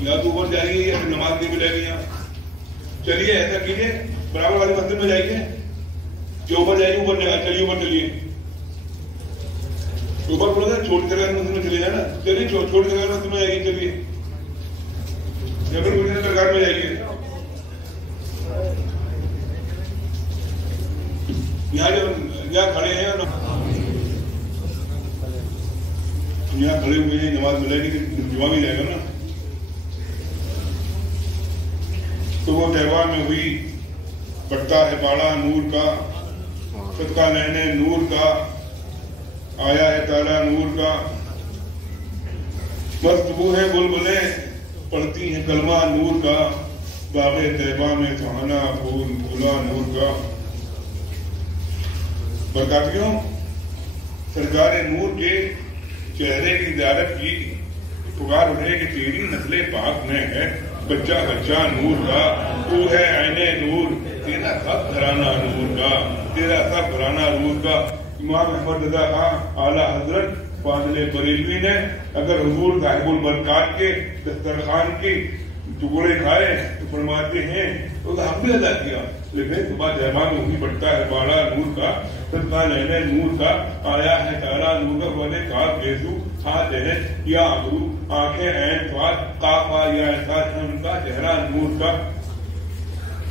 یا تو اوپر جائیے یا پھر نماز نہیں ملے گی یہاں. چلیے ایسا کیجیے برابر والی مسجد میں جائیے, جو اوپر جائیے اوپر چلیے, اوپر چلیے, اوپر بولو نا چھوٹی جگہ مسجد میں چلے جائے نا, چلیے چھوٹی جگہ مسجد میں جائیے, چلیے یا پھر مجھے سرکار میں جائیے. یہاں کھڑے ہیں, یہاں کھڑے ہوئے ہیں, نماز ملے گی جمعہ بھی جائے گا نا. تو وہ تہوار میں ہوئی بٹتا ہے باڑا نور کا, صدقہ لینے نور کا, آیا ہے تالا نور کا. مست وہ ہے بلبلیں پڑھتی ہیں کلمہ نور کا, باغ طیبہ میں سہانا پھول پھولا نور کا. برکاتیوں, سرکار نور کے چہرے کی زیارت کی پکار اٹھے کہ تیری نسل پاک میں ہے بچہ بچہ نور کا, تو ہے عین نور, تیرا سب گھرانہ نور کا, تیرا سب گھرانہ نور کا. امام احمد رضا خان اعلیٰ حضرت فاضل بریلوی نے اگر حضور صاحب البرکات کے دسترخوان کی ٹکڑے کھائے تو فرماتے ہیں تو ہم بھی ادا کیا, لیکن صبح جہبان وہی بڑھتا ہے باڑا نور کا, صدقہ لینے نور کا, آیا ہے تالا نور کا. بولے کاف بیسو ہاتھ ہے یا ابرو آنکھیں عین سواد کافا یا احساس ہے ان کا چہرہ نور کا.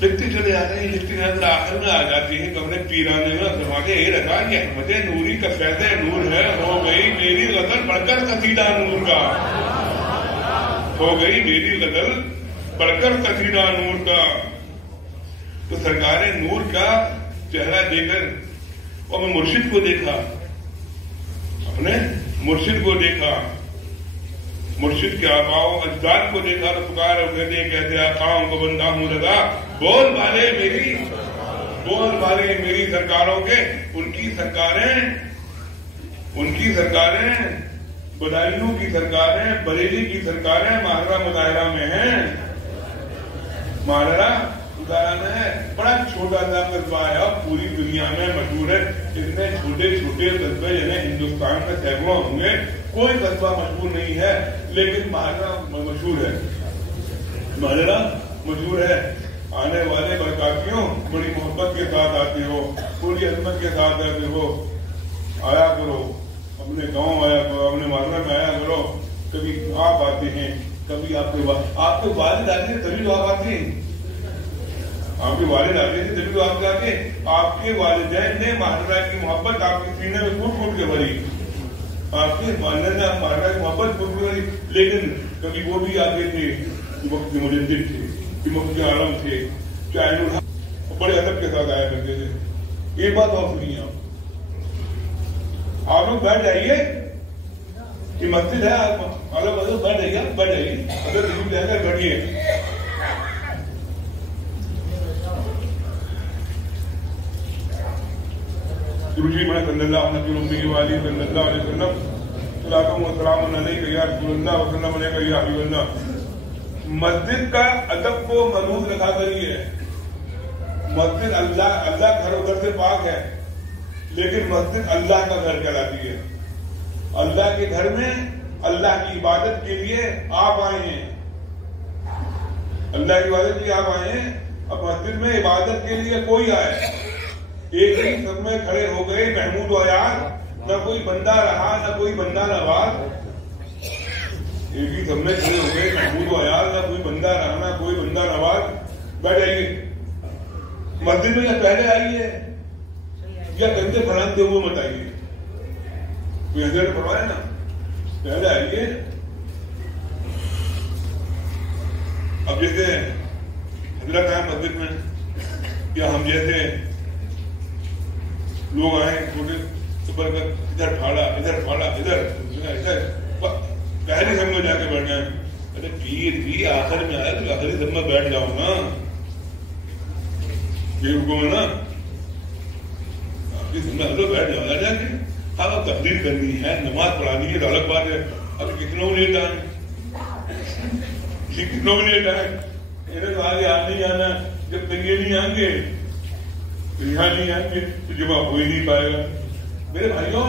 لکھتے چلے جاتے ہیں, لکھتے نظر آخر میں آ جاتی ہیں کہ اپنے پیرانے میں فرما کے یہ رکھا کہ احمد نوری کا فیض نور ہے, ہو گئی میری غزل پڑھ کر قصیدہ نور کا, ہو گئی میری غزل پڑھ کر قصیدہ نور کا. تو سرکار نور کا چہرہ دے کر اور میں مرشد کو دیکھا, اپنے مرشد کو دیکھا, مرشد کے آباؤ اجداد کو دیکھا تو پکار کہتے آقاؤں کو بندہ ہوں رضا, بول والے میری, بول والے میری سرکاروں کے. ان کی سرکاریں بدائیوں کی سرکاریں, بریلی کی سرکاریں ماہرہ مظاہرہ میں ہیں, ماہرہ مظاہرہ میں ہے. بڑا چھوٹا سا قصبہ ہے, اب پوری دنیا میں مشہور ہے. اتنے چھوٹے چھوٹے قصبے یعنی ہندوستان میں سینکڑوں ہوں گے, کوئی قصبہ مشہور نہیں ہے, لیکن ماہرہ مشہور ہے, ماہرہ مشہور ہے. آنے والے برکاتیوں بڑی محبت کے ساتھ آتے ہو, پوری عظمت کے ساتھ آتے ہو, آیا کرو اپنے گاؤں, آیا کرو اپنے ماہرہ میں, آیا کرو. کبھی آپ آتے ہیں, کبھی آپ کے والد آتے ہیں تبھی تو آپ آتے ہیں, آپ کے والد آتے ہیں تبھی تو آپ آتے ہیں. آپ کے والدین نے ماہرہ کی محبت آپ کے سینے میں پھوٹ پھوٹ کے بھری, آپ کے والدین نے ماہرہ کی محبت پھوٹ پھوٹ بھری. لیکن کبھی وہ بھی آتے تھے وقت کے مجدد تھے, مفتی عالم تھے, چاہے بڑے ادب کے ساتھ آیا کرتے تھے. یہ بات اور سنیے, آپ لوگ بیٹھ جائیے, یہ مسجد ہے, الگ بیٹھ جائیے, بیٹھ جائیے, اگر تشریف لے کر بیٹھیے. صلی اللہ علیہ وسلم, صلاۃ و سلام علیک یا رسول اللہ وسلم علیک یا حبیب اللہ. مسجد کا ادب کو محفوظ رکھا کریے. مسجد اللہ گھر ادھر سے پاک ہے, لیکن مسجد اللہ کا گھر کہلاتی ہے. اللہ کے گھر میں اللہ کی عبادت کے لیے آپ آئے ہیں, اللہ کی عبادت کے لیے آپ آئے ہیں. اب مسجد میں عبادت کے لیے کوئی آئے, ایک ہی سب میں کھڑے ہو گئے محمود و یار, نہ کوئی بندہ رہا نہ کوئی بندہ نواز. ایک ہی سب میں کھڑے ہو گئے محمود و یار, نہ کوئی بندہ رہا نہ کوئی بندہ نواز. بیٹھ جائیے. مسجد میں یا پہلے آئیے یا گندے پڑھاتے ہوئے مت آئیے. کوئی حضرت پڑھوائے نا, پہلے آئیے. اب جیسے حضرت آئے مسجد میں, یا ہم جیسے لوگ آئے چھوٹے صبح کر ادھر پھاڑا ادھر پھاڑا ادھر پہلی سب میں جا کے بیٹھ جائیں. ارے پیر بھی آخر میں آئے تو آخری سب میں بیٹھ جاؤ نا, یہ حکم ہے نا, آخری سب میں بیٹھ جاؤ جا کے. ہاں تقریر کرنی ہے, نماز پڑھانی ہے, الگ بات ہے. اب کتنوں لیٹ آئے, کتنوں لیٹ آئے, انہیں تو آگے آ نہیں آنا. جب تک یہ نہیں آئیں گے یہاں نہیں آئیں گے تو جمع ہو ہی نہیں پائے گا. میرے بھائیوں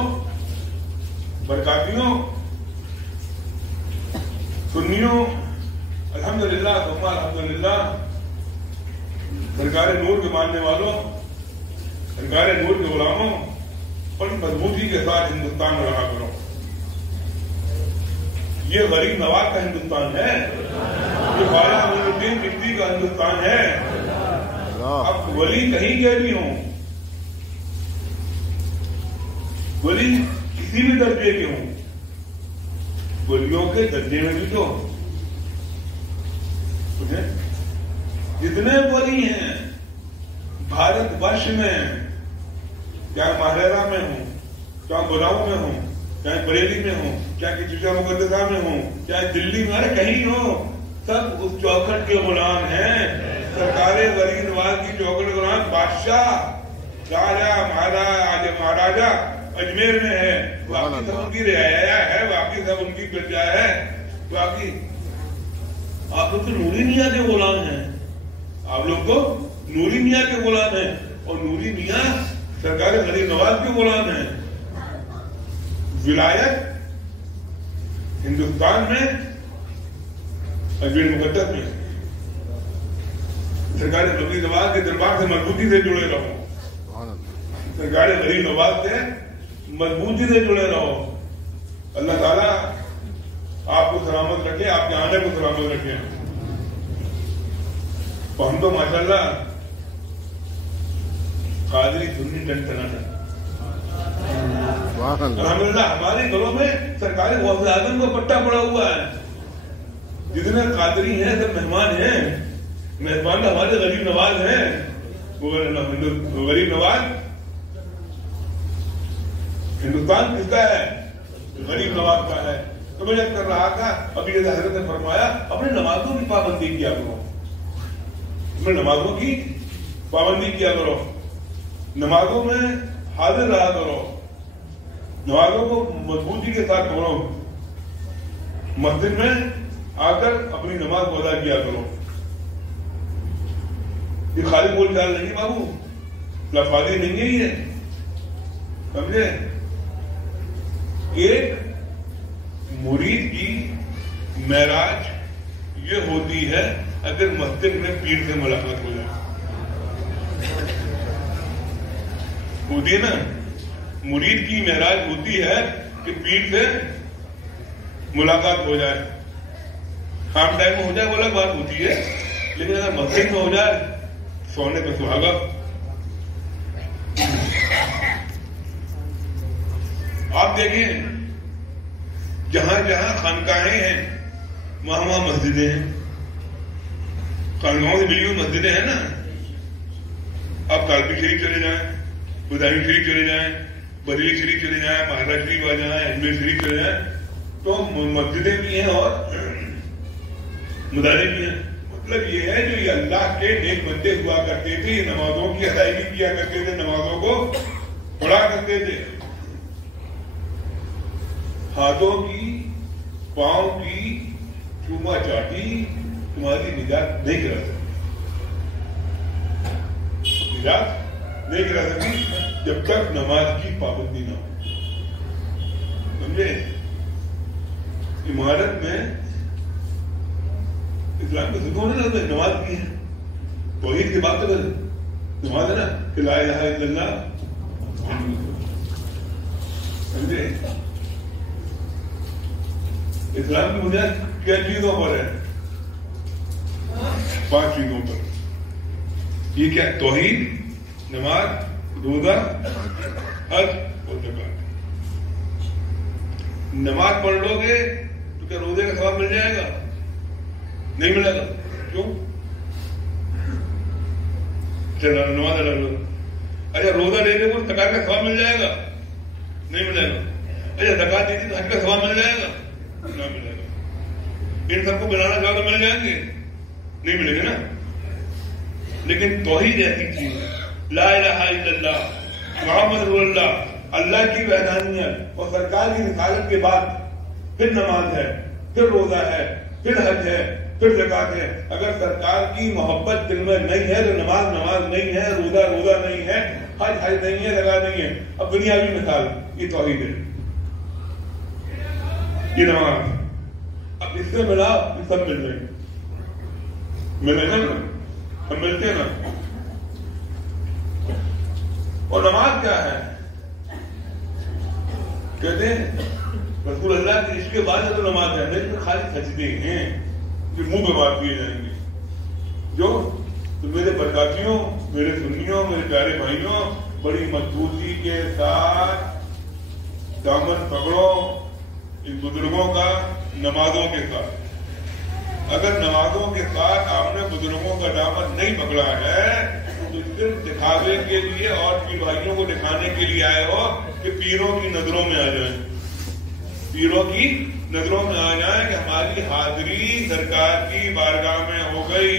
برکاتیوں سنیوں, الحمدللہ ثم الحمدللہ سرکار نور کے ماننے والوں، سرکار نور کے غلاموں، بڑی مضبوطی کے ساتھ ہندوستان میں رہا کرو. یہ غریب نواز کا ہندوستان ہے، یہ خواجہ معین الدین چشتی کا ہندوستان ہے. اب ولی کہیں کے بھی ہوں، ولی کسی بھی درجے کے ہوں، ولیوں کے درجے میں بھی تو جتنے ولی ہیں بھارت ورش میں، چاہے ماہرہ میں ہوں، چاہے گڑگاؤں میں ہوں، چاہے بریلی میں ہوں، چاہے چشتیہ مقدسہ میں ہوں، چاہے دلی میں، کہیں ہو، سب اس چوکھٹ کے غلام ہیں. سرکار غریب نواز کی چوکھٹ کے غلام. بادشاہ، راجا، مہاراجا اجمیر میں ہے، باقی سب ان کی رعایا ہے، باقی سب ان کی پرجا ہے. باقی آپ لوگ تو نوری میاں کے غلام ہیں، آپ لوگ تو نوری میاں کے غلام ہیں، اور نوری میاں سرکار غریب نواز کے غلام ہیں. ولایت ہندوستان میں اجمیر مقدس میں. سرکار غریب نواز کے دربار سے مضبوطی سے جڑے رہو، سرکار غریب نواز سے مضبوطی سے جڑے رہو. اللہ تعالیٰ آپ کو سلامت رکھے، آپ کے آنے کو سلامت رکھے. تو ہم تو ماشاءاللہ قادری سنی ٹنٹنا ہے. الحمدللہ ہمارے گھروں میں سرکار غوث اعظم کا پٹا پڑا ہوا ہے. جتنے قادری ہیں سب مہمان ہیں، مہمان ہمارے غریب نواز ہیں. غریب نواز ہندوستان کس کا ہے؟ غریب نواز کا ہے. تو میں کر رہا تھا ابھی جیسے حضرت نے فرمایا اپنے نمازوں کی پابندی کیا کرو، اپنے نمازوں کی پابندی کیا کرو، نمازوں میں حاضر رہا کرو، نمازوں کو مضبوطی کے ساتھ پڑھو، مسجد میں آ کر اپنی نماز کو ادا کیا کرو. یہ خالی بول چال نہیں بابو، لفاظی نہیں ہے یہ، سمجھے. ایک مرید کی معراج یہ ہوتی ہے اگر مسجد میں پیر سے ملاقات ہو جائے. ہوتی ہے نا، مرید کی معراج ہوتی ہے کہ پیر سے ملاقات ہو جائے. خام ٹائم میں ہو جائے وہ الگ بات ہوتی ہے، لیکن اگر مسجد میں ہو جائے سونے پہ سہاگا. آپ دیکھیں جہاں جہاں خانقاہیں ہیں وہاں وہاں مسجدیں ہیں. خانقاہوں سے ملی ہوئی مسجدیں ہیں نا. آپ کالپی شریف چلے جائیں، بدانی شریف چلے جائیں، بریلی شریف چلے جائیں، مہارا شریف آ جائیں، اجمیر شریف چلے جائیں، تو مسجدیں بھی ہیں اور مدارے بھی ہیں. مطلب یہ ہے جو یہ اللہ کے نیک بندے ہوا کرتے تھے، یہ نمازوں کی ادائیگی کیا کرتے تھے، نمازوں کو پڑھا کرتے تھے. ہاتھوں کی، پاؤں کی چوما چاٹی تمہاری نجات نہیں کرا سکتی، نجات نہیں کرا سکتی جب تک نماز کی پابندی نہ ہو. سمجھے. عمارت میں اسلام کے ستون ہے نا، نماز کی ہے، توحید کی بات تو نماز ہے نا کہ لا الہ الا اللہ. سمجھے. اسلام کی بنیاد کیا چیزوں پر ہے؟ 5 چیزوں پر. یہ کیا؟ توحید، نماز، روزہ، حج اور زکات. نماز پڑھ لو گے تو کیا روزے کا ثواب مل جائے گا؟ نہیں ملے گا. کیوں؟ چلو نماز ادا لو. اچھا روزہ دے دے کو زکات کا ثواب مل جائے گا؟ نہیں ملے گا. اچھا زکات دے دی تو حج کا ثواب مل جائے گا؟ نہ ملے گا. ان سب کو بنانا چاہو تو مل جائیں گے؟ نہیں ملے گا نا. لیکن توحید ایسی چیز ہے، لا الہ الا اللہ محمد رسول اللہ، اللہ کی وحدانیت اور سرکار کی رسالت کے بعد پھر نماز ہے، پھر روزہ ہے، پھر حج ہے، پھر زکات ہے. اگر سرکار کی محبت دل میں نہیں ہے تو نماز نماز نہیں ہے، روزہ روزہ نہیں ہے، حج حج نہیں ہے، زکات نہیں ہے. اب دنیاوی مثال یہ توحید ہے، یہ نماز. اب اس سے ملا سب مل جائیں گے. ملے نا ہم ملتے ہیں نا. اور نماز کیا ہے؟ کہتے ہیں رسول اللہ کے عشق کے بعد تو نماز ہے نہیں تو خالی سجدے ہیں جو منہ پہ بات کیے جائیں گے. جو تو میرے برکاتیوں، میرے سنیوں، میرے پیارے بھائیوں، بڑی مضبوطی کے ساتھ دامن پکڑو ان بزرگوں کا نمازوں کے ساتھ. اگر نمازوں کے ساتھ آپ نے بزرگوں کا دامن نہیں پکڑا ہے تو صرف دکھاوے کے لیے اور پیر بھائیوں کو دکھانے کے لیے آئے ہو کہ پیروں کی نظروں میں آ جائیں، پیروں کی نظروں میں آ جائیں کہ ہماری حاضری سرکار کی بارگاہ میں ہو گئی.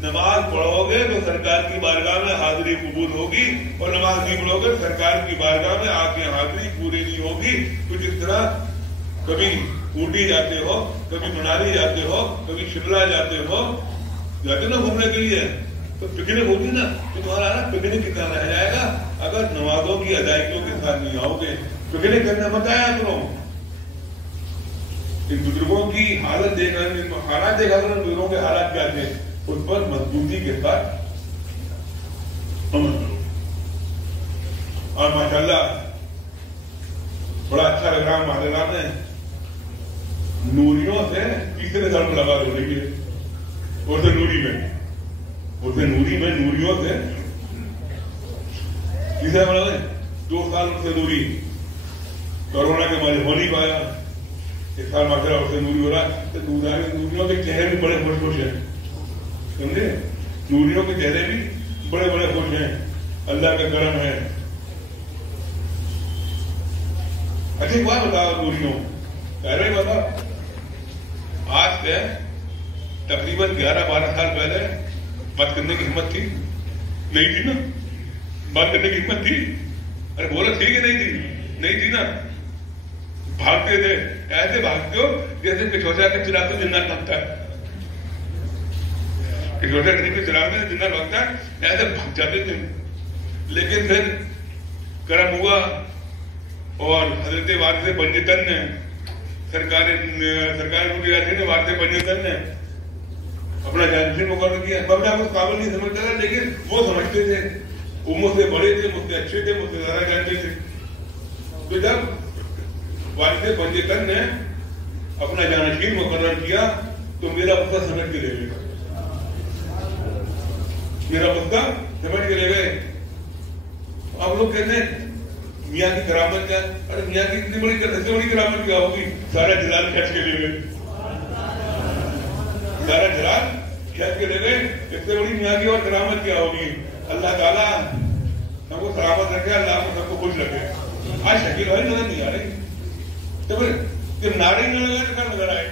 نماز پڑھو گے تو سرکار کی بارگاہ میں حاضری قبول ہوگی، اور نماز نہیں پڑھو گے سرکار کی بارگاہ میں آپ کی حاضری پوری نہیں ہوگی. کچھ اس طرح کبھی اوٹی جاتے ہو، کبھی منالی جاتے ہو، کبھی شملہ جاتے ہو، جاتے نا گھومنے کے لیے، تو پکنک ہوتی نا تو تمہارا نا پکنک کتنا رہ جائے گا اگر نمازوں کی ادائیگیوں کے ساتھ نہیں آؤ گے. پکنک کرنے مت آیا کرو. ان بزرگوں کی حالت دیکھا، حالات دیکھا کرو بزرگوں کے حالات کیا تھے، اس پر مضبوطی کے ساتھ عمل کرو. اور ماشاءاللہ بڑا اچھا لگ رہا ہمارے نام نے نوریوں سے تیسرے سال میں لگا دو دیکھیے اسے نوری میں، اسے نوری میں نوریوں سے تیسرے سال 2 سال سے نوری. کورونا کے مارے ہو نہیں پایا، ایک سال ماشاءاللہ اسے نوری ہو رہا. تو نوریوں کے چہرے بھی بڑے خوش خوش ہیں، سمجھے؟ نوریوں کے چہرے بھی بڑے بڑے خوش ہیں، اللہ کا کرم ہے. اچھی بات بتاؤ نوریوں، پہلے بتا آج سے تقریباً 11-12 سال پہلے بات کرنے کی ہمت تھی؟ نہیں تھی نا. بات کرنے کی ہمت تھی؟ ارے بولا تھی کہ نہیں تھی؟ نہیں تھی نا. بھاگتے تھے، ایسے بھاگتے ہو جیسے کچھوٹا کے چراغ سے جنات بھاگتا ہے. کچھوٹا کے چراغ سے جنات بھاگتا ہے، ایسے بھاگ جاتے تھے. لیکن پھر کرم ہوا اور حضرت وارث پنجتن نے سرکار نے وارث پنجتن نے اپنا جانشین مقرر کیا. میں آپ کو قابل نہیں سمجھتا تھا لیکن وہ سمجھتے تھے، وہ مجھ سے بڑے تھے، مجھ سے اچھے تھے، مجھ سے زیادہ جانتے تھے. تو جب وارث پنجتن نے اپنا جانشین مقرر کیا تو میرا پتا سمجھ کے لے گئے، میرا پتا سمجھ کے لے گئے. آپ لوگ کہتے ہیں میاں کی کرامت کیا؟ ارے میاں کی اتنی بڑی کرامت کیا ہوگی؟ سارا جلال کھینچ کے لے گئے، سارا جلال کھینچ کے لے گئے. اس سے بڑی میاں کی اور کرامت کیا ہوگی؟ اللہ تعالیٰ سب کو سلامت رکھے، اللہ کو سب کو خوش رکھے. آج شکیل بھائی نظر نہیں آ رہی، تو پھر جب نعرے نہ لگائے تو کیا نظر آئے؟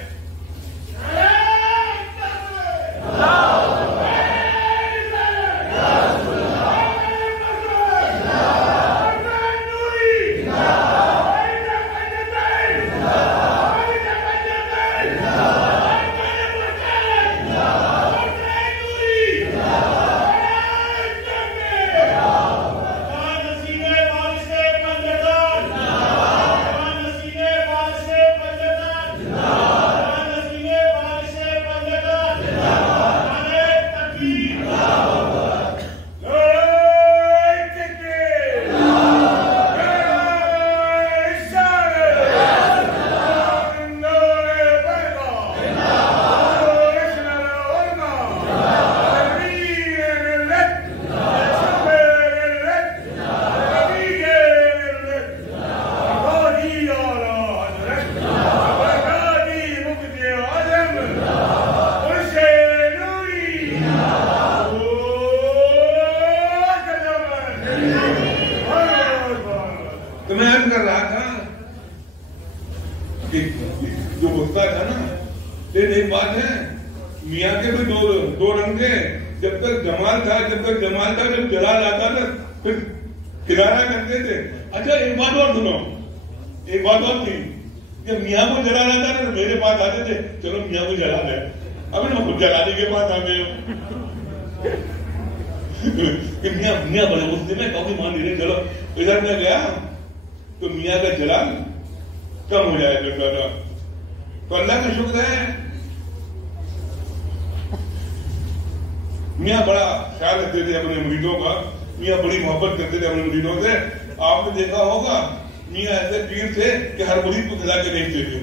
ایک بات ہے، میاں کے بھی دو رنگ تھے. جب تک جمال تھا جب جلال آتا تھا پھر کنارہ کرتے تھے. اچھا ایک بات اور سنو، ایک بات اور تھی، جب میاں کو جلال آتا تھا تو میرے پاس آتے تھے، چلو میاں کو جلال ہے. اب نا خود جلانے کے پاس آ گئے میاں بڑے غصے میں کافی مان لیے، چلو ادھر میں گیا تو میاں کا جلال کم ہو جائے کرتا تھا. تو اللہ کا شکر ہے میاں بڑا خیال رکھتے تھے اپنے مریدوں کا، میاں بڑی محبت کرتے تھے اپنے مریدوں سے. آپ نے دیکھا ہوگا میاں ایسے پیر تھے کہ ہر مرید کو کھلا کے بھیجتے تھے،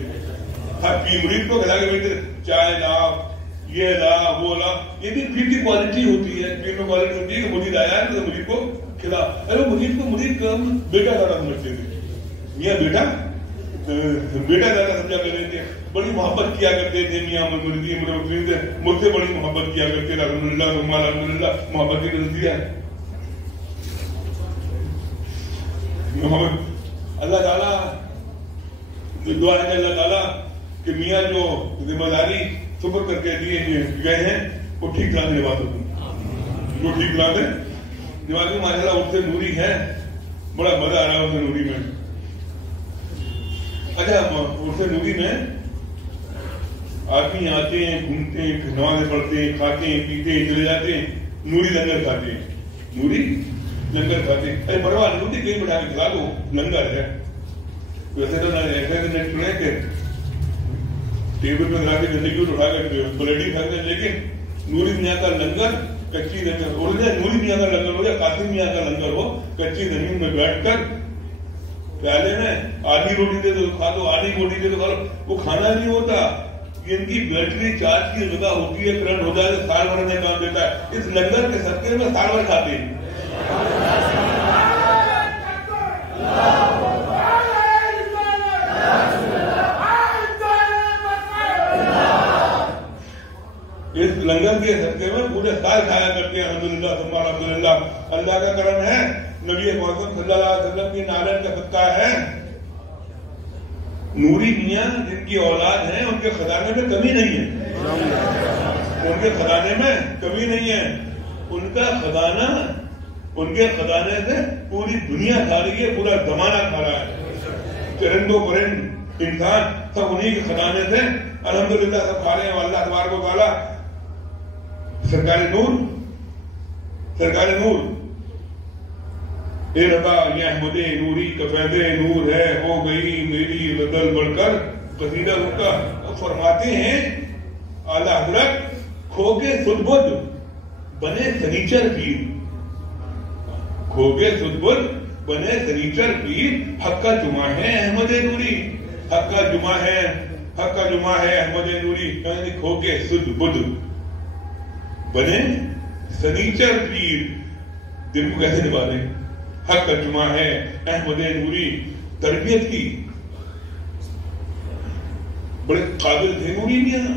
ہر مرید کو کھلا کے بھیجتے تھے. چائے لا، یہ لا، وہ لا. یہ بھی پیر کی کوالٹی ہوتی ہے. پیر کی کوالٹی ہوتی ہے کہ مرید آیا ہے تو مرید کو کھلا. ارے مرید کو مرید کا بیٹا زیادہ سمجھتے تھے. میاں بیٹا زیادہ سمجھا کرتے تھے. بڑی محبت کیا کرتے تھے میاں مریدین سے، مجھ سے بڑی محبت کیا کرتے تھے. الحمدللہ محبت کی نظریہ ہے. اللہ تعالیٰ دعا ہے اللہ تعالیٰ کہ میاں جو ذمہ داری شکر کر کے دیے گئے ہیں وہ ٹھیک ٹھاک نبھا سکوں، وہ ٹھیک ٹھاک ہے نبھا سکوں. ماشاء اللہ اس سے نوری ہے، بڑا مزہ آ رہا ہے اس سے نوری میں. اچھا اس سے نوری میں آدمی آتے ہیں، گھومتے ہیں، نمازیں پڑھتے ہیں، کھاتے ہیں، پیتے ہیں، چلے جاتے ہیں. نوری لنگر کھاتے ہیں، نوری لنگر کھاتے ہیں. ارے پرواہ نہیں، کہیں بٹھا کے کھلا دو، لنگر ہے. ویسے تو ایسے سنے کہ ٹیبل پہ لگا کے گندگی اٹھا کے پلیٹی کھاتے ہیں، لیکن نوری میاں کا لنگر کچی زمین، نوری میاں کا لنگر ہو یا قاسم میاں کا لنگر ہو، کچی زمین میں بیٹھ کر پیالے میں آدھی روٹی دے تو کھا دو، آدھی روٹی دے تو کھا دو. وہ کھانا نہیں ہوتا، یہ ان کی بیٹری چارج کی غذا ہوتی ہے. کرنٹ ہو جائے تو سال بھر میں کام دیتا ہے. اس لنگر کے صدقے میں سال بھر کھاتے ہیں. اس لنگر کے صدقے میں پورے سال کھایا کرتے ہیں. الحمدللہ ثم الحمدللہ. اللہ کا کرم ہے، نبی محمد صلی اللہ علیہ وسلم کی نالن کا صدقہ ہے. نوری میاں جن کی اولاد ہیں ان کے خزانے میں کمی نہیں ہے، ان کے خزانے میں کمی نہیں ہے. ان کا خزانہ، ان کے خزانے سے پوری دنیا کھا رہی ہے، پورا زمانہ کھا رہا ہے. چرند و پرند انسان سب انہی کے خزانے سے الحمدللہ سب کھا رہے ہیں. اللہ تبارک و تعالیٰ سرکار نور، سرکار نور اے ربا یہ احمد نوری کا فیض نور ہے، ہو گئی میری بدل بڑھ کر قصیدہ ان کا. فرماتے ہیں اعلیٰ حضرت کھو کے سدھ بدھ بنے سنیچر پیر، کھو کے سدھ بدھ بنے سنیچر پیر. حق کا جمعہ ہے احمد نوری، حق کا جمعہ ہے، حق کا جمعہ ہے احمد نوری. کھو کے سدھ بدھ بنے سنیچر پیر. دل کو کیسے نبھا دیں؟ حق کا جمعہ ہے احمد نوری. تربیت کی بڑے قابل تھے نوری میاں،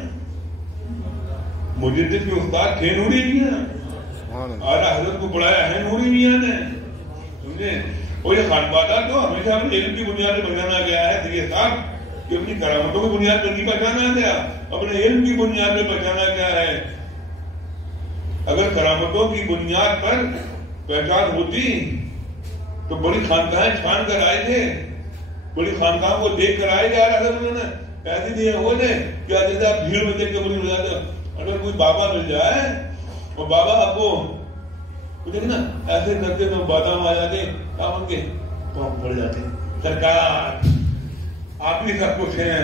مجدد کے استاد تھے نوری میاں. اعلیٰ حضرت کو پڑھایا ہے نوری میاں نے، سمجھے. اور یہ خانبادہ تو ہمیشہ اپنے علم کی بنیاد پہ پہچانا گیا ہے. یہ صاحب کہ اپنی کرامتوں کی بنیاد پہ نہیں پہچانا گیا، اپنے علم کی بنیاد پہ پہچانا گیا ہے. اگر کرامتوں کی بنیاد پر پہچان ہوتی تو بڑی خانقاہیں چھان کر آئے تھے، بڑی خانقاہوں کو دیکھ کر آئے جا رہا تھا. ایسے دیے ہو نے کیا جیسے آپ بھیڑ میں دیکھ کے بڑی ہو جاتے. اگر کوئی بابا مل جائے اور بابا آپ کو دیکھ نا ایسے کرتے تو بادام آ جاتے، آپ ان کے پاؤں پڑ جاتے. سرکار آپ بھی سب کچھ ہیں،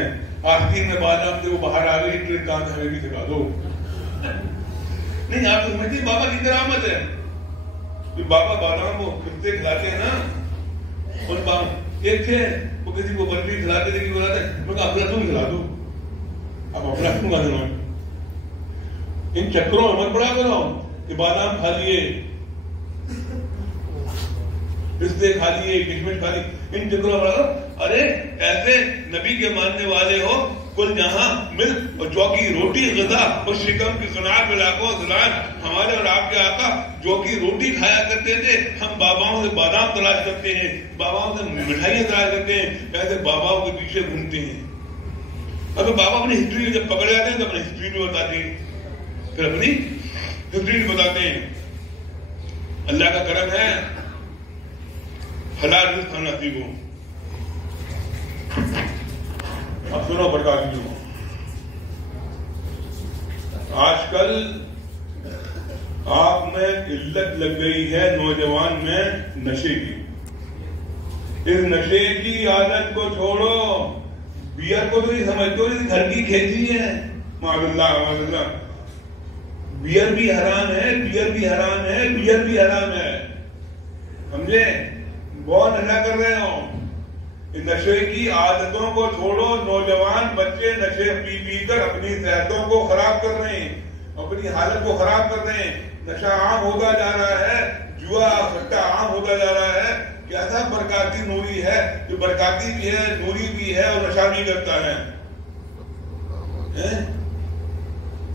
آستین میں بادام سے وہ باہر آ گئی، ٹرین کام ہمیں بھی سکھا دو. نہیں آپ تو سمجھتے بابا کی کرامت ہے کہ بابا بادام کو کتے کھلاتے ہیں نا. ان بابا ایک تھے وہ کسی کو برفی کھلاتے تھے، بولاتے میں کہا افلاطون کھلا دو. اب افلاطون کا دنوں ان چکروں میں مت پڑا کرو کہ بادام کھا لیے، پستے کھا لیے، کشمش کھا لیے، ان چکروں میں پڑا کرو. ارے ایسے نبی کے ماننے والے ہو، کل جہاں ملک اور چوکی روٹی غذا اور شکم کی قناعت میں لاکھوں سلام. ہمارے اور آپ کے آقا جو کی روٹی کھایا کرتے تھے، ہم باباؤں سے بادام تلاش کرتے ہیں، باباؤں سے مٹھائیاں تلاش کرتے ہیں، ایسے باباؤں کے پیچھے گھومتے ہیں. اگر بابا اپنی ہسٹری میں جب پکڑے جاتے ہیں تو اپنی ہسٹری بھی بتاتے ہیں، پھر اپنی ہسٹری بھی بتاتے ہیں. اللہ کا کرم ہے، حلال رزق نصیب ہو. اب سنو پرکاش جی، آج کل آپ میں علت لگ گئی ہے نوجوان میں نشے کی. اس نشے کی عادت کو چھوڑو. بیئر کو تو نہیں سمجھتے، گھر کی کھیتی ہے. معاذ اللہ معاذ اللہ. بیئر بھی حرام ہے، بیئر بھی حرام ہے، بیئر بھی حرام ہے، سمجھے؟ بہت نشہ کر رہے ہو، نشے کی عادتوں کو چھوڑو. نوجوان بچے نشے پی پی کر اپنی صحتوں کو خراب کر رہے ہیں، اپنی حالت کو خراب کر رہے ہیں. نشہ عام ہوتا جا رہا ہے، جوا سٹا عام ہوتا جا رہا ہے. کیسا برکاتی نوری ہے جو برکاتی بھی ہے، نوری بھی ہے اور نشہ بھی کرتا ہے.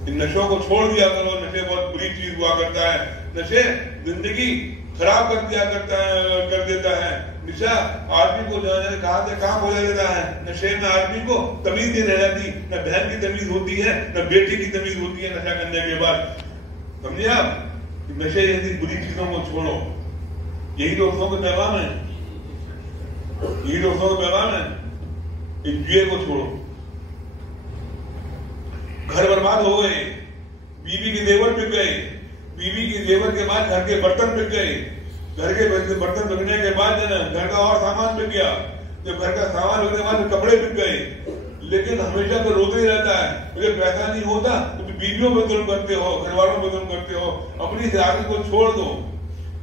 ان نشوں کو چھوڑ دیا کرو. نشے بہت بری چیز ہوا کرتا ہے. نشے زندگی خراب کر دیتا ہے. نشہ آدمی کو کہاں سے کام ہو دیتا ہے. نشے میں آدمی کو تمیز نہیں رہ جاتی، نہ بہن کی تمیز ہوتی ہے، نہ بیٹی کی تمیز ہوتی ہے نشہ کرنے کے بعد. سمجھے آپ؟ نشے جیسی بری چیزوں کو چھوڑو. یہی دوستوں کا پیغام ہے، یہی دوستوں کا پیغام ہے. اس جوئے کو چھوڑو. گھر برباد ہو گئے، بیوی کے زیور بک گئے، بیوی کے زیور کے بعد گھر کے برتن بک گئے، گھر کے برتن بکنے کے بعد جو ہے گھر کا اور سامان بک گیا. جب گھر کا سامان بکنے کے بعد کپڑے بک گئے. لیکن ہمیشہ تو روتے ہی رہتا ہے مجھے پیسہ نہیں ہوتا. تو بیویوں پہ ظلم کرتے ہو، گھر والوں پہ ظلم کرتے ہو. اپنی زیادتی کو چھوڑ دو،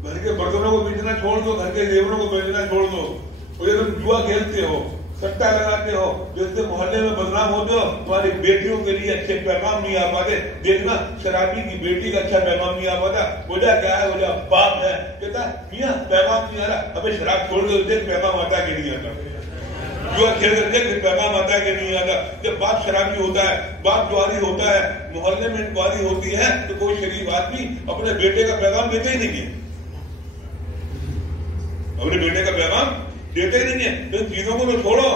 گھر کے برتنوں کو بیچنا چھوڑ دو، گھر کے زیوروں کو بیچنا چھوڑ دو. اور یہ تم جوا کھیلتے ہو، سٹا لگاتے ہو، جس سے محلے میں بدنام ہوتے ہو. تمہاری بیٹیوں کے لیے اچھے پیغام نہیں آ پاتے. دیکھنا شرابی کی بیٹی کا اچھا پیغام نہیں آ پاتا. بولا کیا ہے؟ بولا باپ ہے، کہتا میاں پیغام نہیں آ رہا. ابھی شراب چھوڑ دو، دیکھ پیغام آتا کہ نہیں آتا. جو کھیل کر دیکھ پیغام آتا ہے کہ نہیں آتا. جب باپ شرابی ہوتا ہے، باپ جواری ہوتا ہے، محلے میں انکوائری ہوتی ہے تو کوئی شریف آدمی اپنے بیٹے کا پیغام دیتے ہی نہیں ہے. اپنے بیٹے کا پیغام دیتے ہی نہیں ہے. ان چیزوں کو تو چھوڑو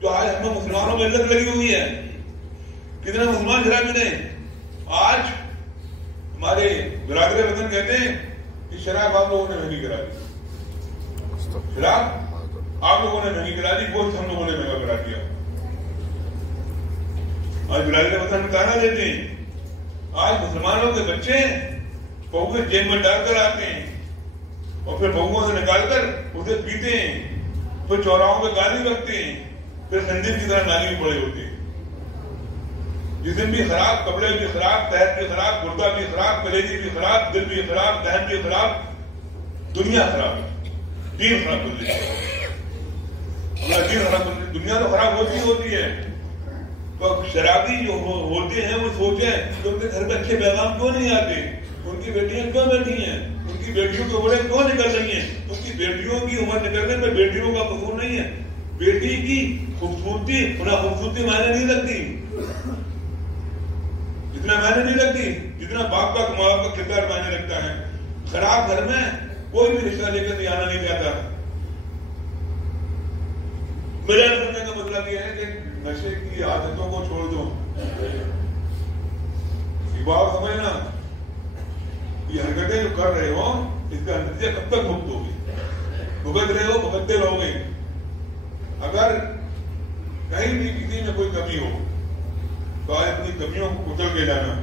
جو آج ہمیں مسلمانوں میں لت لگی ہوئی ہے. کتنے مسلمان شرابی نے. آج ہمارے برادر وطن کہتے ہیں کہ شراب آپ لوگوں نے مہنگی کرا دی، شراب آپ لوگوں نے مہنگی کرا دی، گوشت ہم لوگوں نے مہنگا کرا دیا. آج برادر وطن میں تانا دیتے ہیں. آج مسلمانوں کے بچے بہو کے جیب میں ڈال کر آتے ہیں اور پھر بہوؤں سے نکال کر اسے پیتے ہیں، پھر چوراہوں پہ گالی رکھتے ہیں، پھر خنزیر کی طرح نالی میں پڑے ہوتے ہیں. جسم بھی خراب، کپڑے بھی خراب، صحت بھی خراب، گردہ بھی خراب، کلیجی بھی خراب، دل بھی خراب، ذہن بھی خراب، دنیا خراب ہے، دین خراب ہو جائے. ہمارا دین خراب ہو جائے. دنیا تو خراب ہوتی ہے. تو شرابی جو ہوتے ہیں وہ سوچیں کہ ان کے گھر میں اچھے پیغام کیوں نہیں آتے، ان کی بیٹیاں کیوں بیٹھی ہیں، ان کی بیٹیوں کی عمریں کیوں نکل رہی ہیں. ان کی بیٹیوں کی عمر نکلنے میں بیٹیوں کا قصور نہیں ہے. بیٹی کی خوبصورتی انہیں خوبصورتی معنی نہیں لگتی، جتنا معنی نہیں لگتی جتنا باپ کا ماں باپ کا کردار معنی لگتا ہے. خراب گھر میں کوئی بھی رشتہ لے کر نہیں آنا نہیں چاہتا. میرا سمجھنے کا مطلب یہ ہے کہ نشے کی عادتوں کو چھوڑ دو. بات سمجھنا، یہ حرکتیں جو کر رہے ہو اس کا نتیجہ کب تک بھگت ہوگی؟ بھگت رہے ہو، بھگتتے رہو گے. اگر کہیں بھی کسی میں کوئی کمی ہو تو آج اپنی کمیوں کو کچل کے جانا،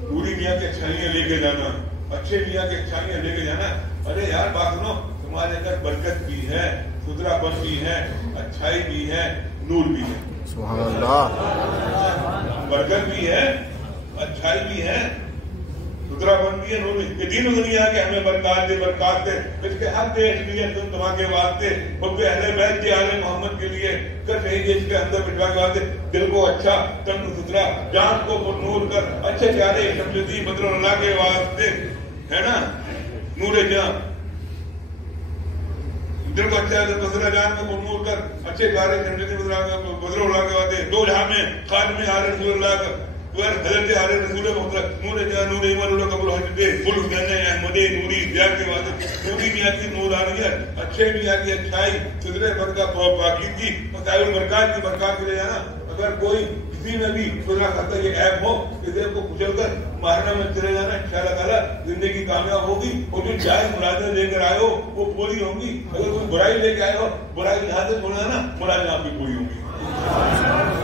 پوری میاں کی اچھائیاں لے کے جانا، اچھے میاں کی اچھائیاں لے کے جانا. ارے یار بات سنو، تمہارے اندر برکت بھی ہے، ستھرا پن بھی ہے، اچھائی بھی ہے، نور بھی ہے. سبحان اللہ. برکت بھی ہے، اچھائی بھی ہے، ستھرا پن بھی ہے، نور بھی. یہ دین دنیا کہ ہمیں برکات دے، برکات دے. اس کے حق دے اس لیے تم تمہارے واسطے حب اہل بیت کے آل محمد کے لیے کر رہی ہے. اس کے اندر بٹھوا کے واسطے دل کو اچھا، تن کو ستھرا، جان کو نور کر اچھے پیارے شمشدی بدر اللہ کے واسطے، ہے نا، نور جان. دل کو اچھا ہے، بدر جان کو نور کر اچھے پیارے شمشدی بدر اللہ کے واسطے. دو جہاں میں خادم آل رسول اللہ کا حضرت آل رسول محمد نور جان، نور ایمان، نور قبول حجتے بل حسین احمد نوری ضیاء کے واسطے. نوری میاں کی نورانیت، اچھے میاں کی اچھائی، ستھرے پن کا پاکیزگی، مسائل البرکات کی برکات کے لے جانا. اگر کوئی کسی میں بھی خدا خطہ یہ عیب ہو اس عیب کو کچل کر ماہرہ میں چلے جانا. انشاءاللہ تعالیٰ زندگی کامیاب ہوگی اور جو جائز مرادیں لے کر آئے ہو وہ پوری ہوں گی. اگر کوئی برائی لے کے آئے ہو، برائی یہاں سے چھوڑنا نا، برائی آپ کی پوری ہوں گی.